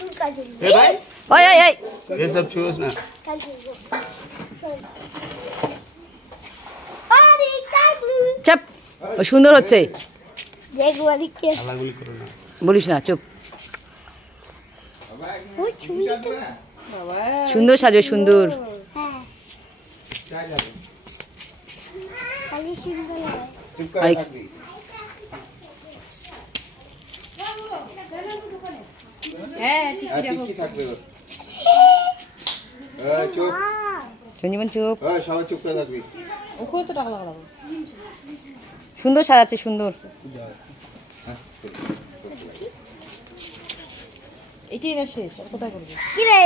ओए ओए ओए ये सब छूस ना चुप সুন্দর হচ্ছে আলাগুলি করো না বলিস না চুপ সুন্দর সাজবে সুন্দর সঞ্জীবন চুপ সুন্দর সাজাচ্ছে সুন্দর এটাই না শেষ আর কোথায় করবে কি রে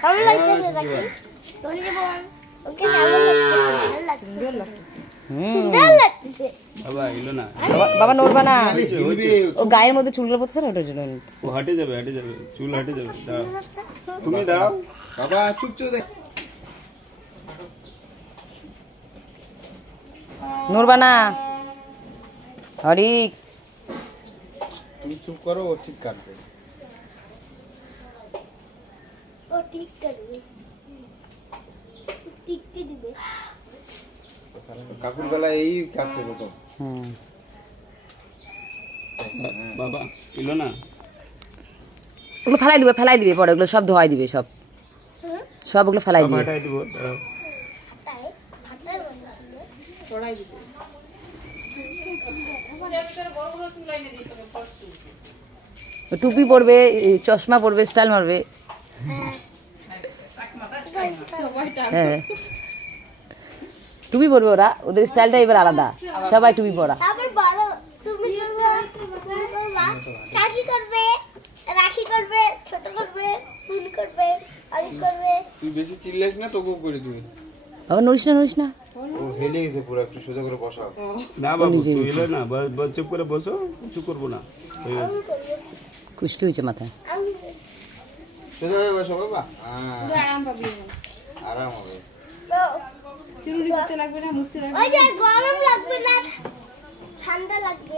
কেমন লাগতেছে দেখি তোর জীবন ওকে কেমন লাগতেছে সুন্দর লাগতেছে বাবা এলো না বাবা নড়বা না ও গায়ের মধ্যে চুলগুলো পড়ছে না ওটার জন্য ও হটে যাবে চুল হটে যাবে দাও তুমি দাও বাবা চুপ চুপ দেখ নড়বা না হরিক তুমি চুপ করো ও ঠিক কাটবে ও ঠিক করবে ঠিক কি দিবে কাকুর বেলা এই কাটছে তো বাবা এলো না ওগুলো ফেলাই দিবে পরে ওগুলো সব ধোয়াই দিবে সব ওগুলো ফেলাই দিবে বাবাটাই দিব তাই ভাটার বলে ছড়াই দিবে টুপি পরবে চশমা পরবে স্টাইল মারবে হ্যাঁ টুপি পরবে ওরা ওদের স্টাইলটা এবার আলাদা সবাই টুপি পরা আবার বড় তুমি করবা কাকি করবে রাখি করবে ছোট করবে ফুল করবে আলি করবে তুই বেশি চিল্লাস না তোকে করে দিবে আবার নড়িস না ও হেলে গেছে পুরো একটু সোজা করে বসাও না বাবু তুই এলো না চুপ করে বসো কিছু করবো না খুশকি হয়েছে মাথায় সোজা হয়ে বসো বাবা আরাম পাবি আরাম হবে চিরুনি করতে লাগবে না মুছতে লাগবে ওই যে গরম লাগবে না ঠান্ডা লাগবে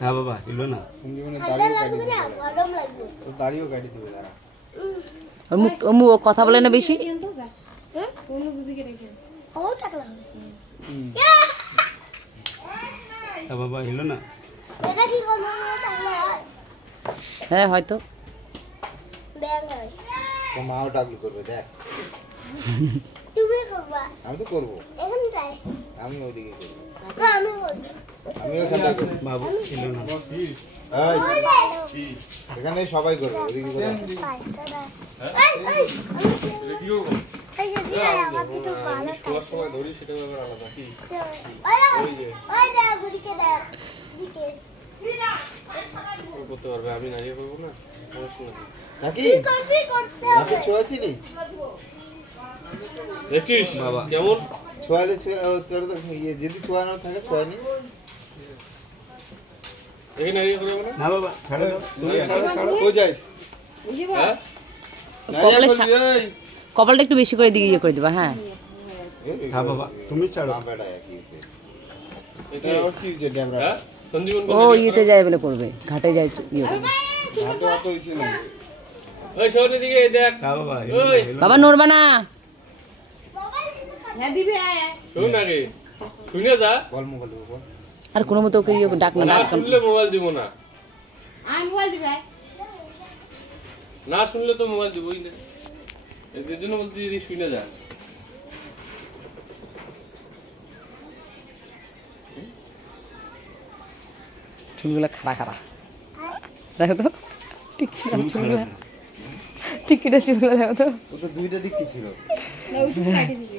হ্যাঁ বাবা এলো না তুমি মানে ঠান্ডা দাড়িও লাগবে কাটি না দিবে গরম লাগবে তো দাড়িও কাটি দিবে দাঁড়া ও কথা বলে না বেশি তো যা কোন দুদিকে রেখে ও টাকা লাগবে হ্যাঁ বাবা এলো না এটা কি গরম টাকা হয় হ্যাঁ হয়তো ব্যাং হয় তো মাও ডাকলি করবে দেখ তুমি করবা আমি তো করবো এখন যাই আমি ওইদিকে করবো না আমি করব আমি ওখানে করবো বাবু এলো না এই, এখানে সবাই করবে ওইদিকে করবে না। কাকি নাকি ছোঁয়াছিলি দেখছিস বাবা কেমন ছোঁয়ালে তোর তো ইয়ে যদি ছোঁয়ানো থাকে ছোঁয়ানি এখানে নারিয়ে করে না না বাবা ছাড়ো তুমি ছাড়ো ও যাইস হ্যাঁ কপালটা একটু বেশি করে দিকে ইয়ে করে দিবা হ্যাঁ হ্যাঁ বাবা তুমি ছাড়ো হ্যাঁ সঞ্জীবন ও ইয়েতে যায় বলে করবে ঘাটে যায় ইয়ে করবে ওই শহরের দিকে দেখ হ্যাঁ বাবা ওই বাবা নড়বা না হ্যাঁ দিবি শুন আগে শুনে যা আর কোনো মতো ওকে ইয়ে ডাক না না ডাক শুনলে মোবাইল দিব না আমি মোবাইল দিবি না শুনলে তো মোবাইল দিবই না এর জন্য বলতে যদি শুনে যা চুলগুলো খাড়া দেখো তো টিকিটা চুলগুলো দেখো তো ও তো দুইটা দিক কি ছিল না ওই টুকু কাটি দিবি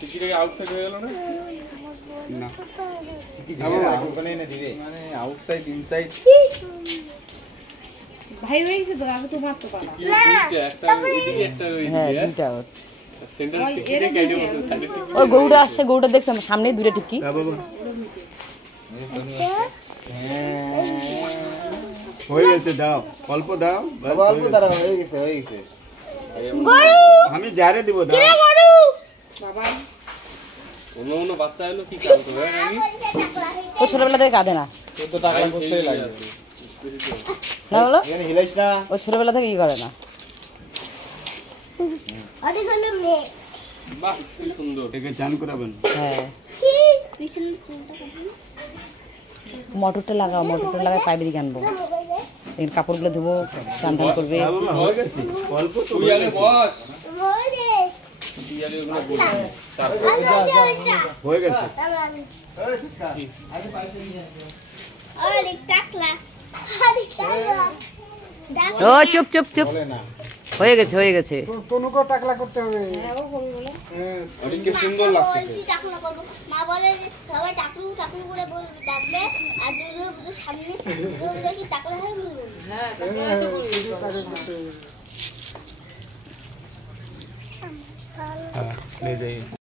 টিকিট আউটসাইড হয়ে গেল না না কি ওখানে এনে দিবে মানে আউটসাইড ইনসাইড ভাই রয়ে গেছে তো আগে তো মারতে পারো দুইটা একটা এদিকে একটা হ্যাঁ ওইদিকে দুইটা সেন্টার টিকিটে কাইডে বসে সাইডে টিকিট ওই গরুটা আসছে গরুটা দেখছো আমার সামনেই দুইটা টিকি হ্যাঁ বাবা হয়ে গেছে দাও অল্প দাও ব্যাস বাবা হয়ে অল্প গেছে। দাঁড়া হয়ে গেছে আমি যারে দিব দাও বাবা অন্য বাচ্চা এলো কি কাজ করবে আমি ও ছোটবেলা থেকে কাঁদে না তো টাকা করতেই লাগে না বলো এখানে হিলাইস না। ও ছোটবেলা থেকে ই করে না। অনেক হলো মেয়ে বাহ কি সুন্দর। একে চান করাবেন। হ্যাঁ পিছনে চিন্তা করবি মটরটা লাগাও, মটরটা লাগাই পাইপ দিকে আনবো। এখানে কাপড়গুলো ধুবো, স্নান টান করবে। হ্যাঁ বাবা হয়ে গেছে অল্প তো তুই আগে বস, বলে তুই আগে ওগুলো বলবি তারপর হয়ে গেছে। অনেক টাকলা অনেক টাকলা ও চুপ চুপ চুপ, বলে না। হয়ে গেছে হয়ে গেছে। অনেককে সুন্দর লাগছে। বলছি টাকলা করবো মা বলে যে সবাই টাকলু টাকলু করে বলবি ডাকবে আর দুটো সামনে দেখি টাকলা হয়ে বলবো হ্যাঁ, নিয়ে যাই।